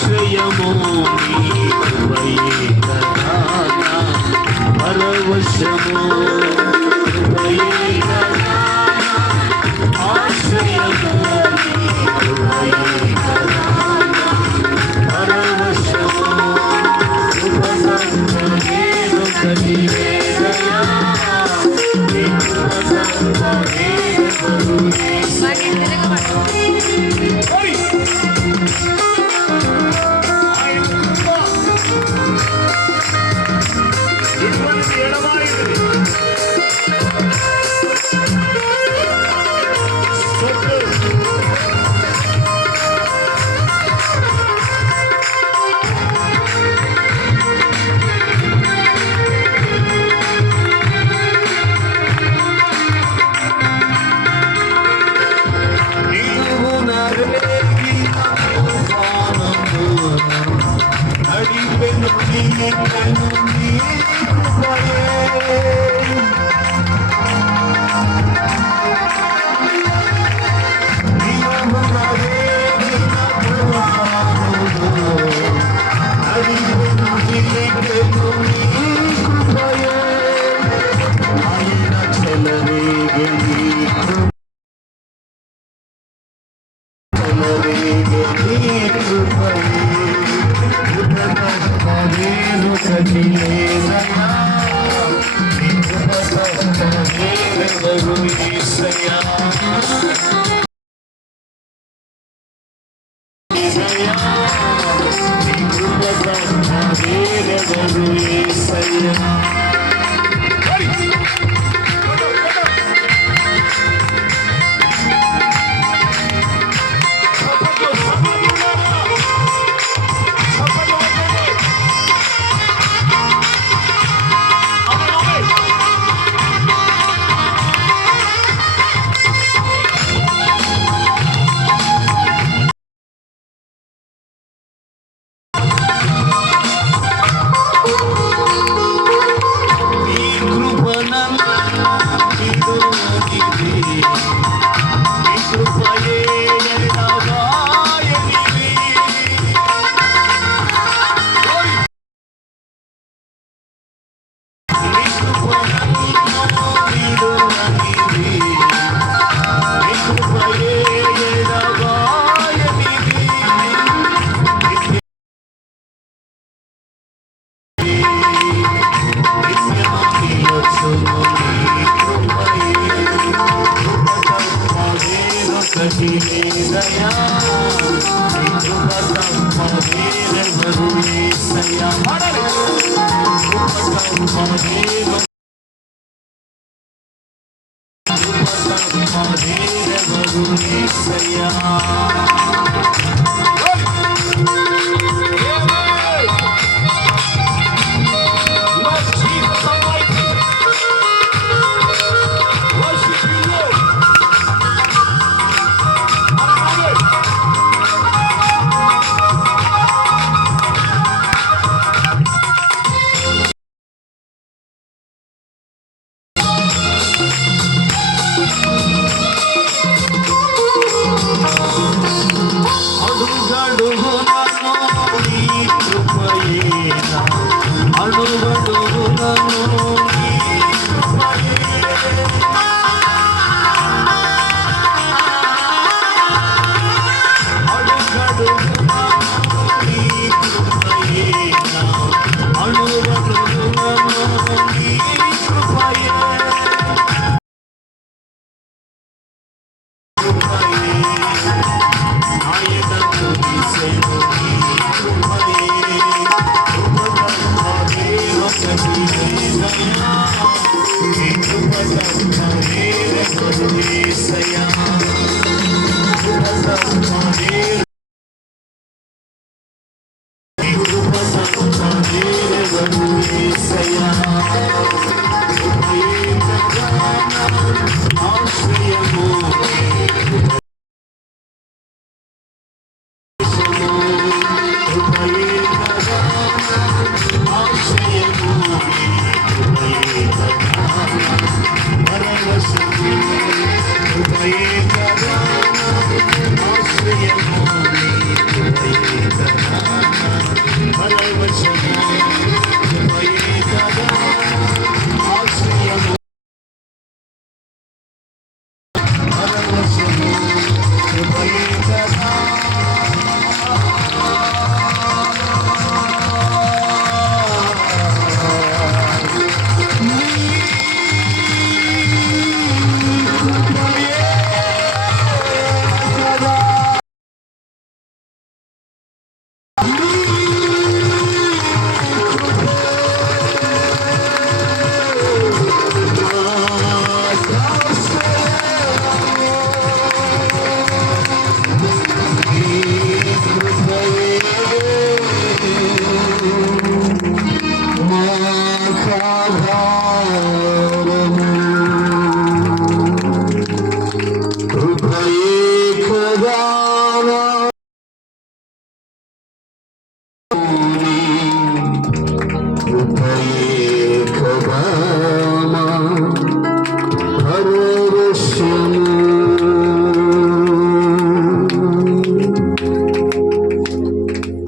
ఆశ్రయము నీ కృపయే కదా పరవశము కృపయే కదా ఆశ్రయము నీ కృపయే కదా పరవశము కృపగంగ నేను కదిలేదయా నీ కృపగంగ నేను Hallelujah.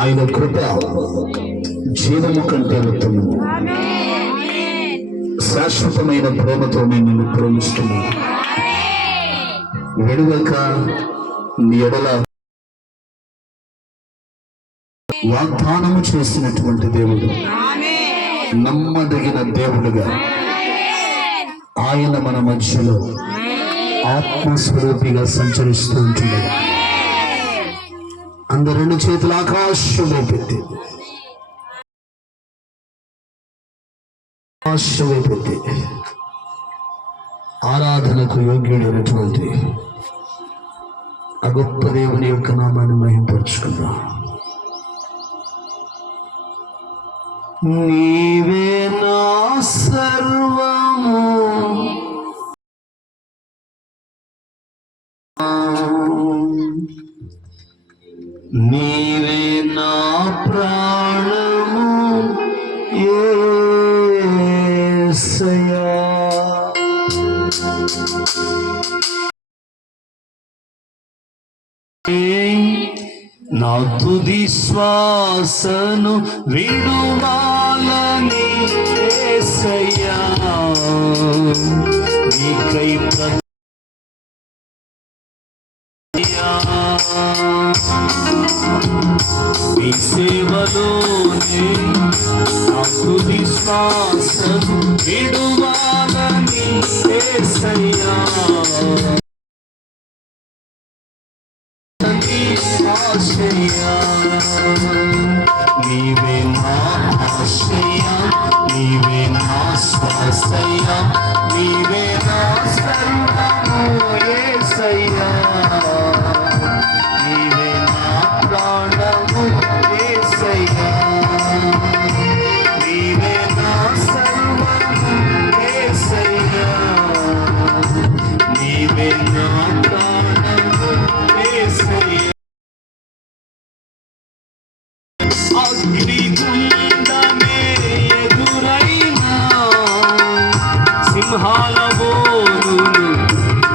ఆయన కృప జీవము కంటే ఉత్తమము. శాశ్వతమైన ప్రేమతో నేను నిన్ను ప్రేమిస్తున్నాను. విడువక నీ ఎడల వాగ్దానము చేసినటువంటి దేవుడు, నమ్మదగిన దేవుడుగా ఆయన మన మధ్యలో ఆత్మస్వరూపిగా సంచరిస్తూ ఉంటున్నాడు. అందరు రెండు చేతులు ఆకాశంలో పెట్టి ఆరాధనకు యోగ్యుడైనటువంటి ఆ గొప్ప దేవుని యొక్క నామాన్ని మహింపరుచుకుందాం. నీవే నా సర్వము, నీవే నా ప్రాణము యేసయ్యా. నా తుది శ్వాసను విడువాలని యేసయ్యా, నీకై నీ సేవలోనే నా తుది శ్వాసను విడువాలని యేసయ్యా, ఆశయ్యా. నీవే నా ఆశయ్యా, నీవే నా శ్వాసయ్యా, నీవే నా సర్వము యేసయ్యా, నీవే నా ప్రాణము యేసయ్యా, నీవే నా సర్వము యేసయ్యా, నీవే నా ప్రాణము యేసయ్యా. అగ్నిగుండమే ఎదురైనా, సింహాల బోరును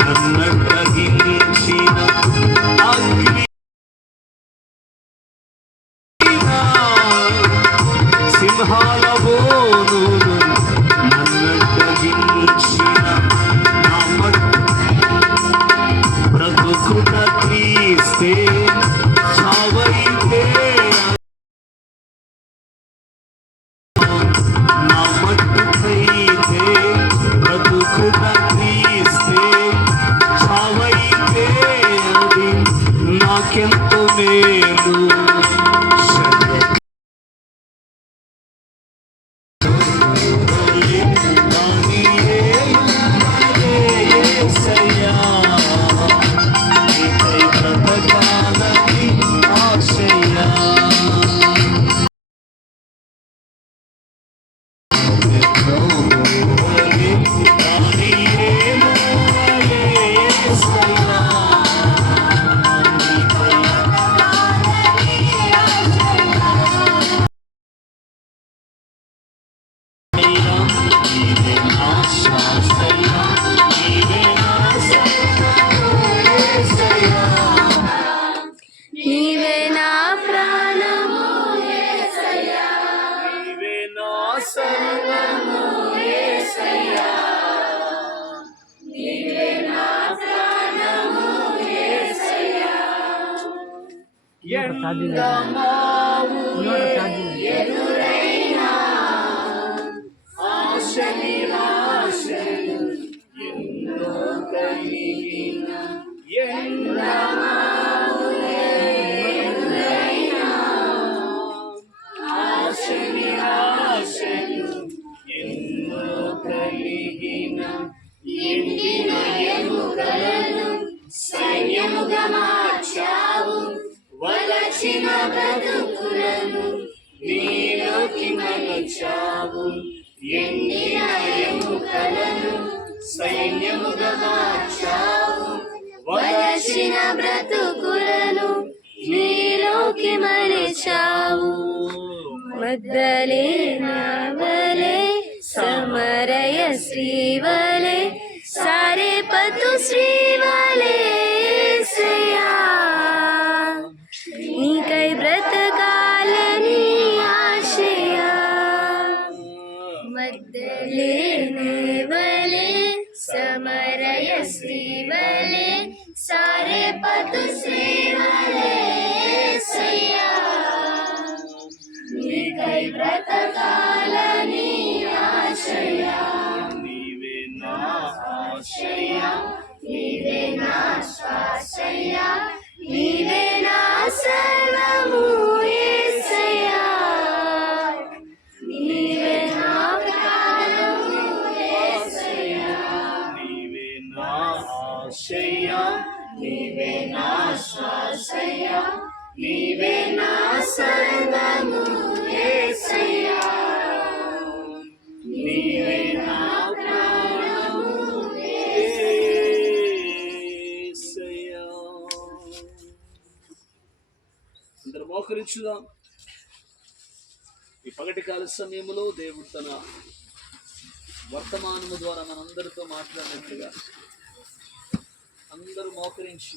నన్నట్టగించిన, అగ్ని సింహాల బోరును నన్నట్టగించిన, నా బ్రతుకుట క్రీస్తే, చావైతే నాకెంతో మేలు. నీవే నా ప్రాణము యేసయ్యా, నీవే నా సర్వము యేసయ్యా, నీవే నా ప్రాణము యేసయ్యా. ఎండమావులే ఎదురైనా ఆశ నిరాశలు ఎన్నో కలిగిన, ఎండమావులే ఎదురైనా ఆశ నిరాశలు ఎన్నో కలిగిన, ఎండిన ఎముకలను సైన్యముగా మార్చావు, వలచిన బ్రతుకులను నీలోకి మలచావు. ఎండిన ఎముకలను సైన్యముగా మార్చావు, వలచిన బ్రతుకులను నీలోకి మలచావు. మగ్దలేనా వలె, సమరయ శ్రీవలే, సారేపతు శ్రీవలే యేసయ్యా, నీకై బ్రతకా బ్రతకాలని ఆశయ, నీవే నా ఆశయ, నీవే నా శ్వాసయ, నీవే నా సర్వము యేసయ్యా, నీవే నా ప్రాణము యేసయ్యా, నీవే నా ఆశయ, నీవే నా శ్వాసయ, నీవే నా సర్వము యేసయ్యా, నీవే నా ప్రాణము యేసయ్యా. అందరూ మోకరించుదాం. ఈ పగటి కాల సమయంలో దేవుడు తన వర్తమానము ద్వారా మనందరితో మాట్లాడినట్లుగా అందరూ మోకరించి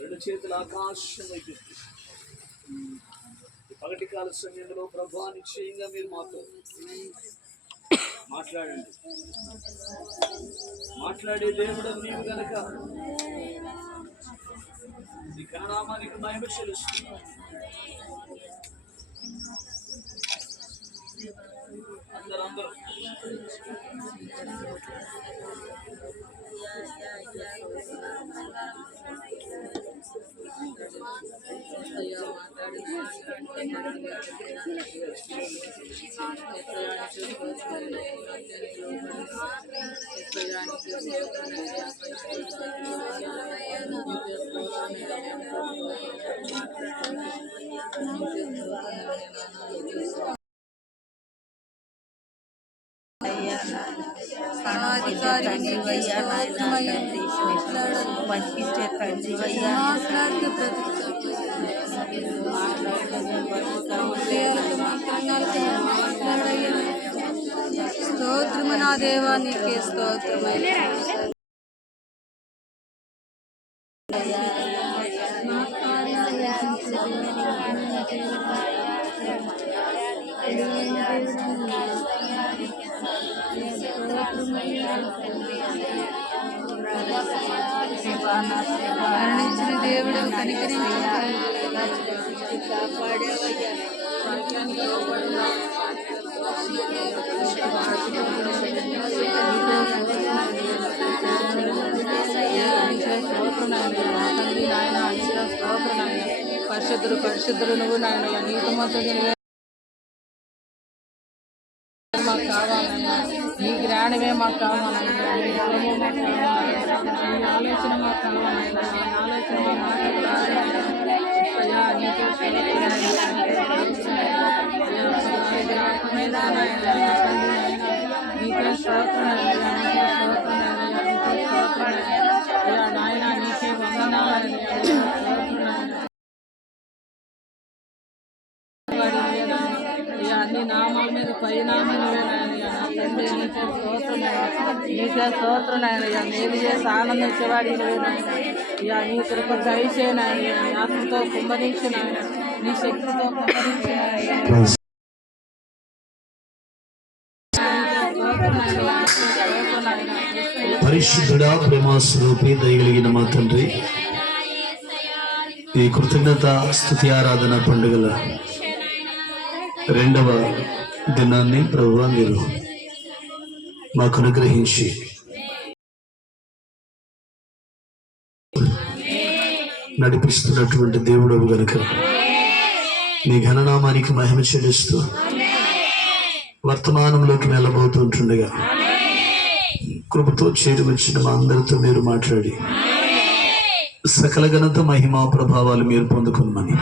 రెండు చేతుల ఆకాశం వైపు ఈ పగటి కాల సమయంలో ప్రభువా నిశ్చయంగా మీరు మాతో మాట్లాడండి. మాట్లాడే దేవుడు నీవు గనక నీ కరుణామానికి మహిమ చెల్లిస్తున్నావు. అందరూ పంపించే తండ్రి అయ్యా, స్తోత్రము నా దేవా, నీకే స్తోత్రమయ్యా. మరణించిన దేవుడు కనికరించయ్యా, పరిశుద్ధులు పరిశుద్ధులు నువ్వు నాయన, నీతిమంతుడు మాకు కావాలన్నా, నీ జ్ఞానమే మాకు కావాలన్నా, నీ బలమే మాకు కావాలన్నా, నీ ఆలోచన మాకు కావాలన్నా, నీ ఆలోచన మా మాటకు రావాలన్నా, అయ్యా నీకే నీకే స్తోత్రమయ్యా, అయ్యా నాయన నీకే వందనాలయ్యా, అన్ని నామాల మీద పై నామాలయ్యా, తండ్రి నీకే స్తోత్రమయ్యా, నీకే స్తోత్రమయ్యా, మేలు చేసి ఆనందించేవాడి నాయన, ఇక నీ కృప దయచేనాయన, నీ ఆత్మతో కుంభరించినాయన, నీ శక్తితో కుంభరించినాయన. పరిశుద్ధుడా, ప్రేమాస్వరూపి, దయగలిగిన మా తండ్రి, ఈ కృతజ్ఞత స్తుతి ఆరాధన పండుగల రెండవ దినాన్ని ప్రభువా మీరు మాకు అనుగ్రహించి నడిపిస్తున్నటువంటి దేవుడు గనుక నీ ఘననామానికి మహిమ చెల్లిస్తూ వర్తమానంలోకి వెళ్ళబోతుంటుండగా కృపతో చేరి వచ్చిన మా అందరితో మీరు మాట్లాడి సకల ఘనత మహిమా ప్రభావాలు మీరు పొందుకున్నామని